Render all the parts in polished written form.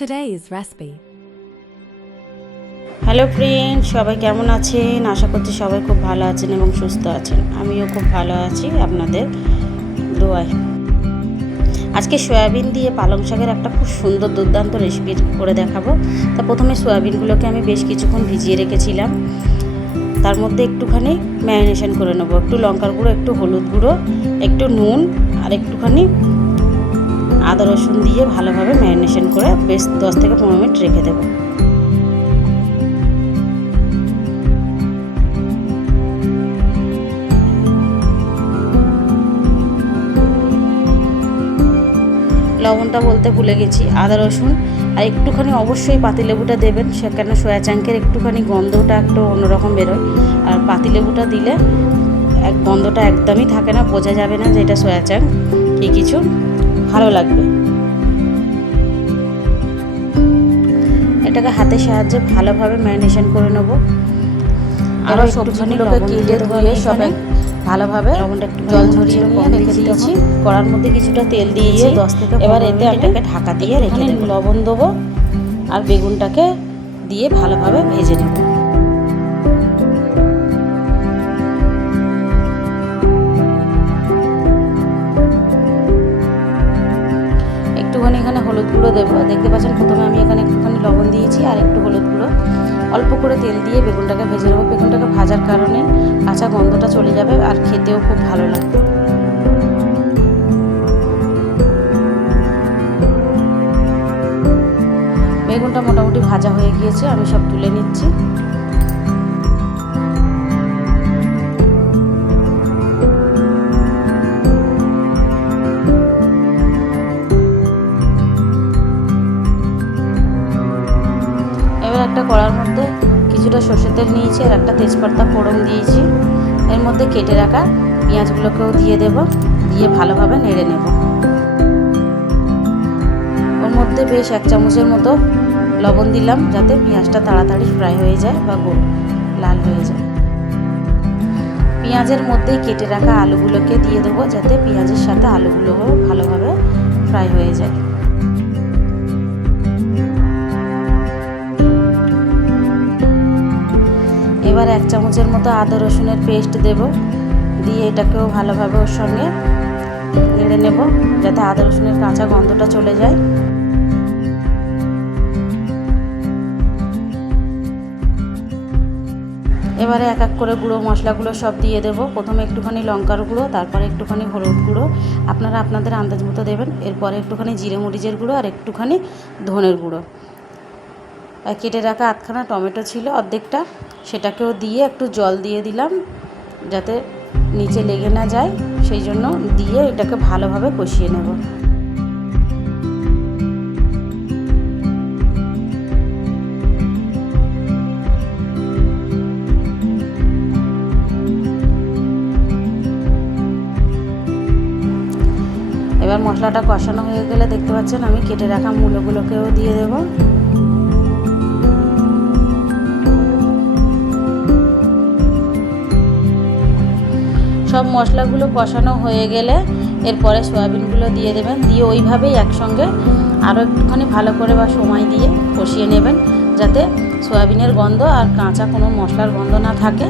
Today's recipe. Hello friend, সবাই কেমন আছেন? আশা করছি সবাই খুব ভালো আছেন এবং সুস্থ আছেন। আমিও খুব ভালো আছি আপনাদের দোয়ায়। আজকে সয়াবিন দিয়ে পালং শাকের একটা খুব সুন্দর দুর্দান্ত রেসিপি করে দেখাবো। তা প্রথমে সয়াবিনগুলোকে আমি বেশ কিছুক্ষণ ভিজিয়ে রেখেছিলাম। তার মধ্যে একটুখানি ম্যারিনেশন করে নেবো। একটু লঙ্কার গুঁড়ো, একটু হলুদ গুঁড়ো, একটু নুন আর একটুখানি আদা রসুন দিয়ে ভালোভাবে ম্যারিনেশন করে বেশ 10 থেকে 15 মিনিট রেখে দেবো। লবণটা বলতে ভুলে গেছি, আদা রসুন আর একটুখানি অবশ্যই পাতিলেবুটা দেবেন, সেখানে সয়া চাঙ্কের একটুখানি গন্ধটা একটু অন্যরকম বেরোয়। আর পাতিলেবুটা দিলে গন্ধটা একদমই থাকে না, বোঝা যাবে না যে এটা সয়া চাঙ্ক কি কিছু, ভালো লাগবে। এটাকে হাতের সাহায্যে ভালোভাবে ম্যারিনেশন করে নেবো। আরও সবজিগুলোকে কেটে ধুয়ে সব ভালোভাবে লবণটা একটু জল ঝরিয়ে নিয়ে রেখে দিয়েছি। কড়ার মধ্যে কিছুটা তেল দিয়েছি 10 থেকে 15 এবার এতে এটাকে ঢাকা দিয়ে রেখে দেবো। লবণ দেবো আর বেগুনটাকে দিয়ে ভালোভাবে ভেজে নেব। একটুখানি এখানে হলুদ গুঁড়ো দেবো। দেখতে পাচ্ছেন প্রথমে আমি এখানে একটুখানি লবণ দিয়েছি আর একটু হলুদ গুঁড়ো, অল্প করে তেল দিয়ে বেগুনটাকে ভেজে নেবো। বেগুনটাকে ভাজার কারণে কাঁচা গন্ধটা চলে যাবে আর খেতেও খুব ভালো লাগবে। বেগুনটা মোটামুটি ভাজা হয়ে গিয়েছে, আমি সব তুলে নিচ্ছি। এবার একটা কড়ার মধ্যে কিছুটা সর্ষের তেল নিয়েছি আর একটা তেজপাতা ফোড়ন দিয়েছি। এর মধ্যে কেটে রাখা পেঁয়াজগুলোকেও দিয়ে দেব, দিয়ে ভালোভাবে নেড়ে নেব। ওর মধ্যে বেশ 1 চামচের মতো লবণ দিলাম, যাতে পেঁয়াজটা তাড়াতাড়ি ফ্রাই হয়ে যায় বা লাল হয়ে যায়। পেঁয়াজের মধ্যে কেটে রাখা আলুগুলোকে দিয়ে দেবো, যাতে পেঁয়াজের সাথে আলুগুলোও ভালোভাবে ফ্রাই হয়ে যায়। এবার 1 চামচের মতো আদা রসুনের পেস্ট দেব, দিয়ে এটাকেও ভালোভাবে ওর সঙ্গে নেড়ে নেব, যাতে আদা রসুনের কাঁচা গন্ধটা চলে যায়। এবারে এক এক করে গুঁড়ো মশলাগুলো সব দিয়ে দেব। প্রথমে একটুখানি লঙ্কার গুঁড়ো, তারপরে একটুখানি হলুদ গুঁড়ো, আপনারা আপনাদের আন্দাজ মতো দেবেন। এরপরে একটুখানি জিরে মরিচের গুঁড়ো আর একটুখানি ধনের গুঁড়ো। আর কেটে রাখা 8খানা টমেটো ছিল অর্ধেকটা, সেটাকেও দিয়ে একটু জল দিয়ে দিলাম, যাতে নিচে লেগে না যায়, সেই জন্য দিয়ে এটাকে ভালোভাবে কষিয়ে নেব। এবার মশলাটা কষানো হয়ে গেলে দেখতে পাচ্ছেন আমি কেটে রাখা মূলোগুলোকেও দিয়ে দেব। সব মশলাগুলো কষানো হয়ে গেলে এরপরে সয়াবিনগুলো দিয়ে দেবেন, দিয়ে ওইভাবেই একসঙ্গে আরও একটুখানি ভালো করে বা সময় দিয়ে কষিয়ে নেবেন, যাতে সয়াবিনের গন্ধ আর কাঁচা কোনো মশলার গন্ধ না থাকে।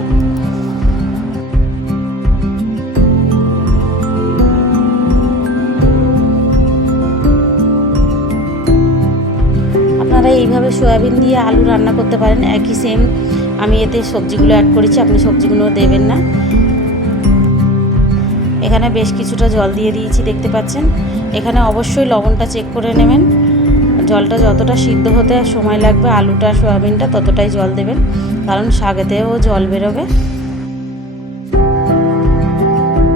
আপনারা এইভাবে সয়াবিন দিয়ে আলু রান্না করতে পারেন, একই সেম। আমি এতে সবজিগুলো অ্যাড করেছি, আপনি সবজিগুলো দেবেন না। এখানে বেশ কিছুটা জল দিয়ে দিয়েছি, দেখতে পাচ্ছেন। এখানে অবশ্যই লবণটা চেক করে নেবেন। জলটা যতটা সিদ্ধ হতে সময় লাগবে আলুটা সয়াবিনটা, ততটাই জল দেবেন, কারণ শাকেতেও জল বেরোবে।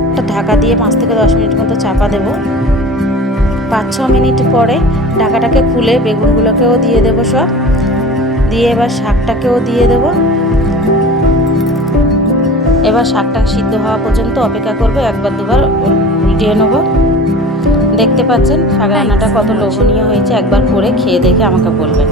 একটা ঢাকা দিয়ে 5 থেকে 10 মিনিট মতো চাপা দেব। 5-6 মিনিট পরে ঢাকাটাকে খুলে বেগুনগুলোকেও দিয়ে দেব সব, দিয়ে এবার শাকটাকেও দিয়ে দেব। এবার শাকটা সিদ্ধ হওয়া পর্যন্ত অপেক্ষা করবো, 1-2 বার উল্টিয়ে নেব। দেখতে পাচ্ছেন শাক রান্নাটা কত লোভনীয় হয়েছে, একবার করে খেয়ে দেখে আমাকে বলবেন।